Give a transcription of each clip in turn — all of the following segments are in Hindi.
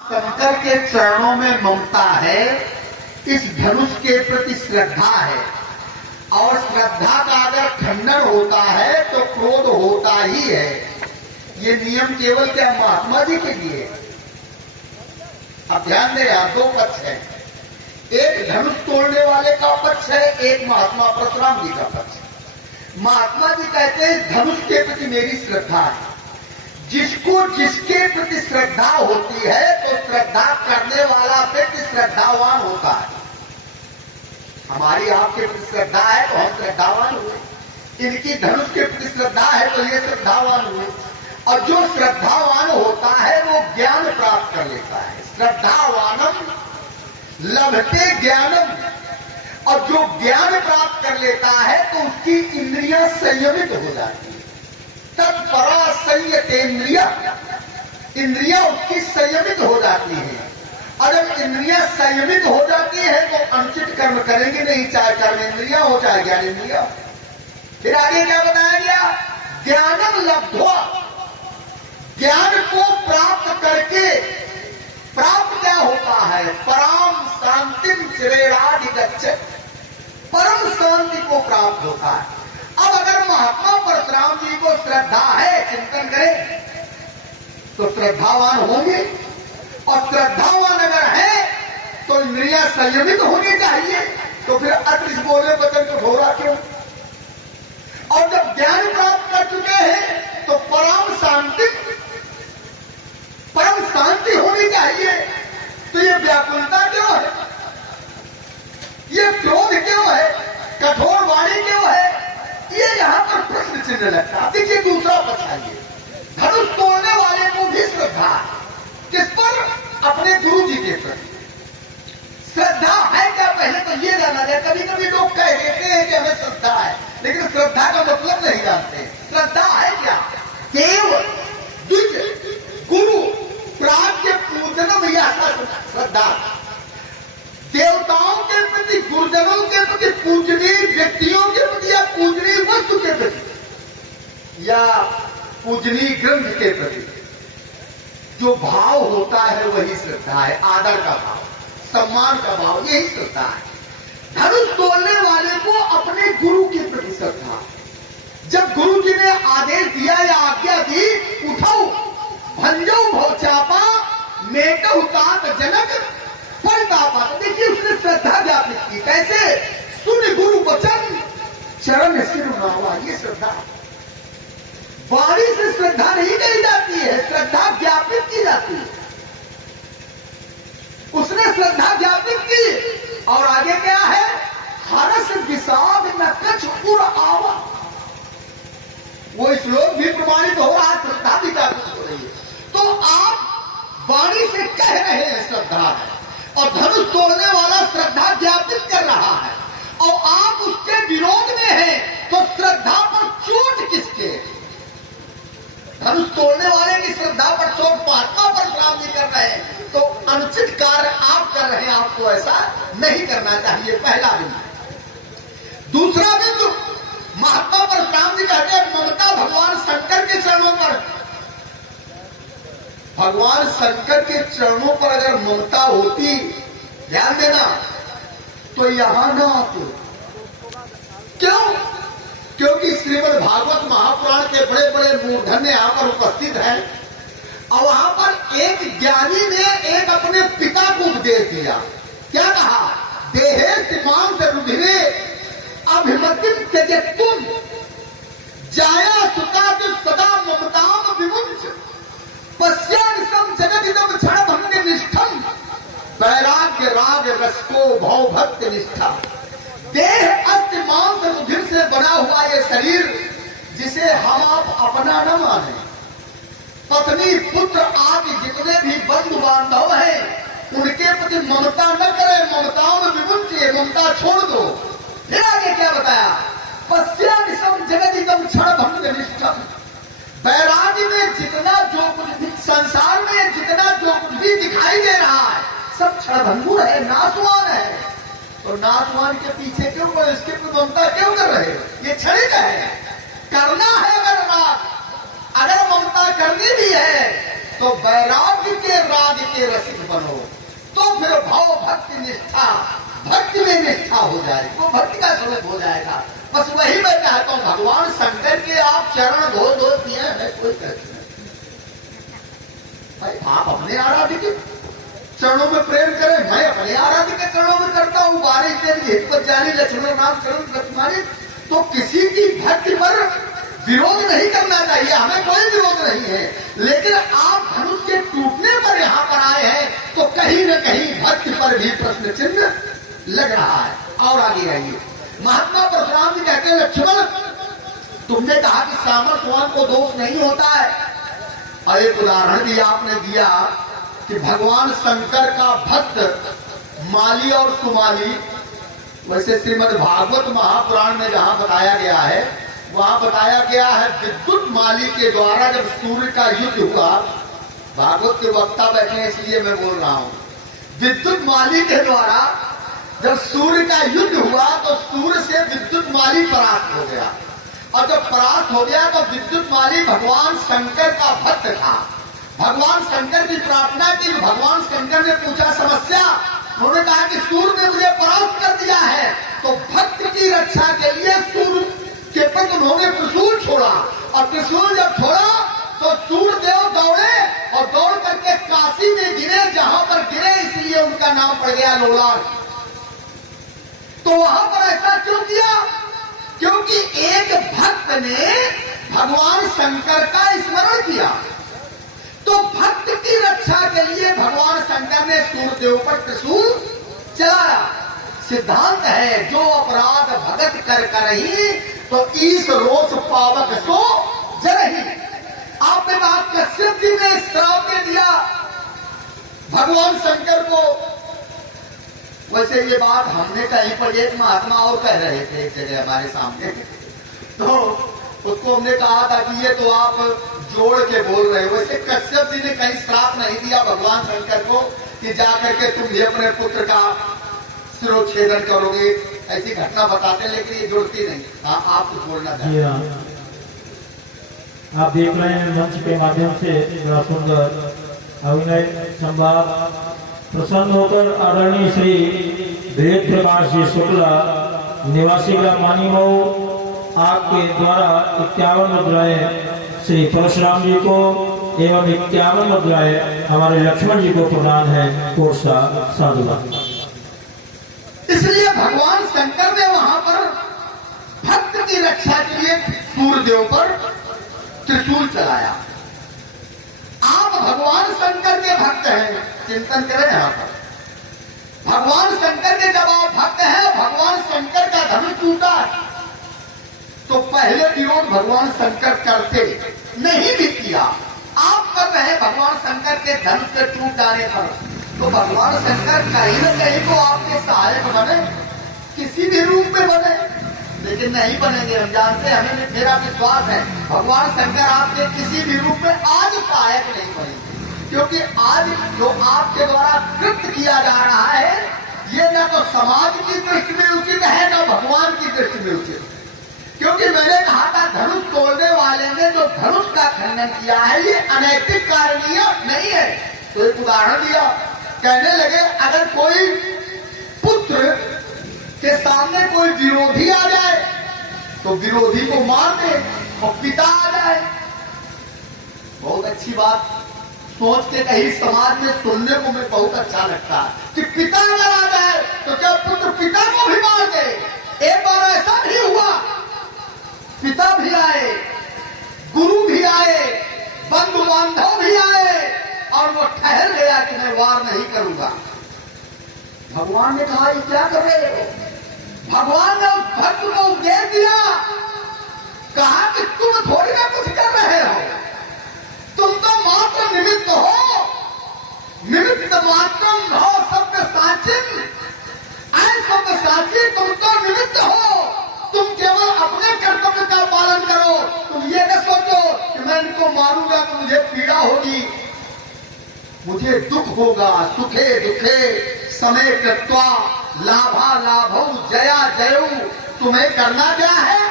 शंकर के चरणों में ममता है, इस धनुष के प्रति श्रद्धा है। और श्रद्धा का अगर खंडन होता है तो क्रोध होता ही है। ये नियम केवल क्या महात्मा जी के लिए? अब ध्यान दें, यहां दो पक्ष है, एक धनुष तोड़ने वाले का पक्ष है, एक महात्मा परशुराम जी का पक्ष है। महात्मा जी कहते हैं धनुष के प्रति मेरी श्रद्धा है। जिसको जिसके प्रति श्रद्धा होती है तो श्रद्धा करने वाला व्यक्ति श्रद्धावान होता है। हमारी आपके प्रति श्रद्धा है तो हम श्रद्धावान हुए, इनकी धनुष के प्रति श्रद्धा है तो ये श्रद्धावान हुए। और जो श्रद्धावान होता है वो ज्ञान प्राप्त कर लेता है। श्रद्धावानम लभते ज्ञानम। और जो ज्ञान प्राप्त कर लेता है तो उसकी इंद्रियां संयमित हो जाती है। तत्परा संयतेन्द्रिया, इंद्रियां उसकी संयमित हो जाती हैं। और जब इंद्रियां संयमित हो जाती है तो अनुचित कर्म करेंगे नहीं, चाहे कर्म इंद्रिया हो चाहे ज्ञान इंद्रिया। फिर आगे क्या बताया गया? ज्ञानम लब्ध्वा, ज्ञान को प्राप्त करके प्राप्त क्या होता है? परम शांतिम चिरेणाधिगच्छति, परम शांति को प्राप्त होता है। अब अगर महात्मा परशुराम जी को श्रद्धा है, चिंतन करें तो श्रद्धावान होंगे। और श्रद्धावान अगर है तो इंद्रियां संयमित होनी चाहिए। तो फिर अतिश बोले बचन कठोरा क्यों? और जब ज्ञान प्राप्त कर चुके हैं तो परम शांति होनी चाहिए। तो ये व्याकुलता क्यों है? ये क्रोध क्यों है? कठोर वाणी क्यों है? ये यहां पर प्रश्न चिन्ह लगता है। देखिए दूसरा पक्ष है, धनुष तोड़ने वाले को भी श्रद्धा है। किस पर? अपने गुरु जी के प्रति श्रद्धा है क्या? पहले तो ये जाना जाए। कभी कभी लोग कह देते हैं कि हमें श्रद्धा है, लेकिन श्रद्धा का मतलब नहीं जानते। श्रद्धा है क्या? देव द्विज गुरु प्राज्ञ पूजनम, यह श्रद्धा। देवताओं के प्रति, गुरुजनों के प्रति, पूजनीय व्यक्तियों के प्रति या पूजनीय वस्तु के प्रति या पूजनीय ग्रंथ के प्रति जो भाव होता है वही श्रद्धा है। आदर का भाव, सम्मान का भाव, यही श्रद्धा है। धनुष तोड़ने वाले को अपने गुरु के प्रति श्रद्धा। जब गुरु जी ने आदेश दिया या आज्ञा दी, उठाओ भंजो भवचापा मेटो तात जनक फलतापा, तो देखिए उसने श्रद्धा ज्ञापित की। कैसे? सुन गुरु वचन चरण सिर नावा, ये श्रद्धा। वाणी से श्रद्धा नहीं कही जाती है, श्रद्धा ज्ञापित की जाती है। उसने श्रद्धा ज्ञापित की। और आगे क्या है? हर्ष विषाद न कछ उर आवा, वो श्लोक भी प्रमाणित हो रहा है, श्रद्धा भी ज्ञापित हो रही है। तो आप वाणी से कह रहे हैं श्रद्धा है, और धनुष तोड़ने वाला श्रद्धा ज्ञापित कर रहा है, और आप उसके विरोध में हैं, तो श्रद्धा पर चोट किसके? धनुष तोड़ने वाले की श्रद्धा पर चोट महात्मा परशुराम जी कर रहे हैं, तो अनुचित कार्य आप कर रहे हैं। आपको ऐसा नहीं करना चाहिए। पहला बिंदु। दूसरा बिंदु, महात्मा परशुराम जी कहते हैं ममता भगवान शंकर के चरणों पर। भगवान शंकर के चरणों पर अगर ममता होती, ध्यान देना, तो यहां ना आते। क्यों? क्योंकि श्रीमद् भागवत महापुराण के बड़े बड़े मूर्धन्य यहां पर उपस्थित हैं, और वहां पर एक ज्ञानी ने एक अपने पिता को उपदेश दिया। क्या कहा? देहे सीमांत रुधिरे अभिमतिम त्यजतुम जाया सुता सदा ममताम विमुंच पश्यानिसम जगदिदम क्षण भंग निष्ठम वैराग्य राग रसको भव भक्त निष्ठा। देह अस्थि मांस रुधिर से बना हुआ ये शरीर, जिसे हम आप अपना न माने, पत्नी पुत्र आदि जितने भी बंधु बांधव हैं उनके प्रति ममता न करें। ममता में विमुंचिए, ममता छोड़ दो। फिर आगे क्या बताया? पश्यानिसम जगदिदम क्षण भंग निष्ठम। वैराग्य में जितना जो कुछ भी संसार में जितना जो कुछ भी दिखाई दे रहा है सब क्षणभंगुर है, नाशवान है। तो नाशवान के पीछे क्यों पड़े? इसके ममता क्यों कर रहे? ये क्षणिक है। करना है अगर ममता करनी भी है तो वैराग्य के राग के रसिक बनो, तो फिर भाव भक्ति निष्ठा, भक्ति में निष्ठा हो जाए, वो भक्ति का स्वरूप हो जाएगा। बस वही मैं चाहता हूं, भगवान शंकर के आप चरण धो धो दिए हैं, कोई कहते नहीं भाई, आप अपने आराध्य के चरणों में प्रेम करें, मैं अपने आराध्य के चरणों में करता हूं। बारिश देवी हित जानी लक्ष्मण नाम चरण लक्ष्मणी, तो किसी की भक्ति पर विरोध नहीं करना चाहिए, हमें कोई विरोध नहीं है। लेकिन आप धनुष के टूटने पर यहां पर आए हैं, तो कहीं न कहीं भक्ति पर भी प्रश्न चिन्ह लग रहा है। और आगे आइए, महात्मा परशुराम जी कहते हैं, लक्ष्मण तुमने कहा कि सामर्थवान को दोष नहीं होता है, और एक उदाहरण भी आपने दिया कि भगवान शंकर का भक्त माली और सुमाली, वैसे श्रीमद् भागवत महापुराण में जहां बताया गया है, वहां बताया गया है विद्युत माली के द्वारा जब सूर्य का युद्ध हुआ, भागवत के वक्ता बैठे हैं इसलिए मैं बोल रहा हूं, विद्युत माली के द्वारा जब सूर्य का युद्ध हुआ तो सूर्य से विद्युत माली परास्त हो गया, और जब परास्त हो गया तो विद्युत माली भगवान शंकर का भक्त था। भगवान शंकर की प्रार्थना की, भगवान शंकर ने पूछा समस्या, उन्होंने कहा कि सूर्य ने मुझे परास्त कर दिया है, तो भक्त की रक्षा के लिए सूर्य के प्रति उन्होंने त्रिशूल छोड़ा, और त्रिशूल जब छोड़ा तो सूर्य देव दौड़े और दौड़ करके काशी में गिरे, जहां पर गिरे इसलिए उनका नाम पड़ गया लोलार। तो वहां पर ऐसा क्यों किया? क्योंकि एक भक्त ने भगवान शंकर का स्मरण किया, तो भक्त की रक्षा के लिए भगवान शंकर ने सूर्यदेव पर त्रिशूल चलाया। सिद्धांत है, जो अपराध भगत कर करही, तो ईश रोष पावक सो जरही। आपने कहा कश्यप जी ने श्राप दे दिया भगवान शंकर को, वैसे ये बात हमने कहीं पर एक महात्मा और कह रहे थे एक जगह हमारे सामने, तो उसको हमने कहा था कि ये तो आप जोड़ के बोल रहे हो। वैसे कश्यप जी ने कहीं श्राप नहीं दिया भगवान शंकर को कि जाकर के तुम भी अपने पुत्र का सिरोच्छेदन करोगे, ऐसी घटना बताते, लेकिन ये जुड़ती नहीं। हाँ, आप कुछ बोलना चाहते हैं? आप देख रहे हैं मंच के माध्यम से बड़ा सुंदर अभिनय संवाद। प्रसन्न होकर आदरणीय श्री वेद प्रकाश जी शुक्ला निवासी ग्राम मानीमऊ आपके द्वारा 51 मुद्राएं श्री परशुराम जी को एवं 51 मुद्राएं हमारे लक्ष्मण जी को प्रदान है। कोर्सा साधुवाद। इसलिए भगवान शंकर ने वहां पर भक्त की रक्षा के लिए सूर्यदेव पर त्रिशूल चलाया। आप भगवान शंकर के भक्त हैं, चिंतन करें यहां पर। भगवान शंकर के जब आप भक्त हैं, भगवान शंकर का धनुष टूटा, तो पहले विरोध भगवान शंकर करते नहीं भी किया, आप कर रहे हैं भगवान शंकर के धनुष से टूट जाने पर, तो भगवान शंकर कहीं न कहीं तो आपके सहायक बने, किसी भी रूप में बने, लेकिन नहीं बनेंगे। हम जानते हैं, हमें मेरा विश्वास है भगवान शंकर आपके किसी भी रूप में आज सहायक नहीं बनेंगे, क्योंकि आज जो आपके द्वारा कृत्य किया जा रहा है, ये न तो समाज की दृष्टि में उचित है, न भगवान की दृष्टि में उचित है। क्योंकि मैंने कहा था धनुष तोड़ने वाले ने जो धनुष का खंडन किया है, ये अनैतिक कारणीय नहीं है। तो एक उदाहरण दिया, कहने लगे अगर कोई पुत्र के सामने कोई विरोधी आ जाए तो विरोधी को मार दे, और पिता आ जाए, बहुत अच्छी बात सोच के कहीं समाज में सुनने को मुझे बहुत अच्छा लगता है कि पिता अगर आ जाए तो क्या पुत्र पिता को भी मार दे। एक बार ऐसा भी हुआ, पिता भी आए, गुरु भी आए, बंधु बांधव भी आए, और वो ठहर गया कि मैं वार नहीं करूंगा। भगवान ने कहा ये क्या कर रहे हो? भगवान ने उस भक्त को उपदेश दिया, कहा कि तुम थोड़ी ना कुछ कर रहे हो, तुम तो मात्र निमित्त हो, निमित्त मात्र हो शब्द साचिन, ऐ शब्द साची, तुम तो निमित्त हो, तुम केवल अपने कर्तव्य का पालन करो। तुम ये न सोचो कि मैं इनको मारूंगा तो मुझे पीड़ा होगी, मुझे दुख होगा, सुखे दुखे समय कृत्वा लाभा लाभौ जया जयौ। तुम्हें करना क्या है?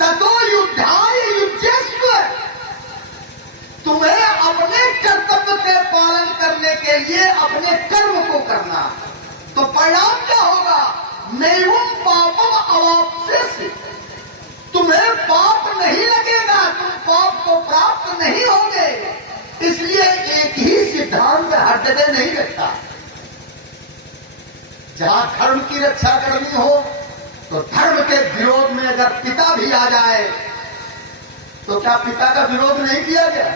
ततो युद्धाय युज्यस्व, तुम्हें अपने कर्तव्य के पालन करने के लिए अपने कर्म को करना। तो परिणाम क्या होगा? नैवम पापम अवाप्स्यसि, तुम्हें पाप नहीं लगेगा, तुम पाप को प्राप्त नहीं होगे। इसलिए एक ही सिद्धांत हर जगह नहीं रखता। जहां धर्म की रक्षा करनी हो तो धर्म के विरोध में अगर पिता भी आ जाए तो क्या पिता का विरोध नहीं किया गया?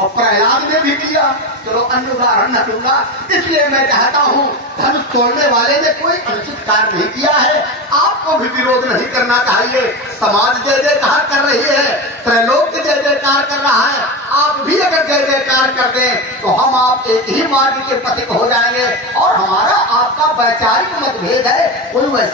और प्रहलाद ने भी किया। चलो अन्य उदाहरण न दूंगा। इसलिए मैं चाहता हूं धनुष तोड़ने वाले ने कोई अनुचित कार्य नहीं किया है, आपको भी विरोध नहीं करना चाहिए। समाज जय जयकार कर रही है, त्रैलोक्य जय जयकार कर रहा है, आप भी अगर जय जयकार कर दें तो हम आप एक ही मार्ग के पथिक हो जाएंगे। और हमारा आपका वैचारिक मतभेद है, कोई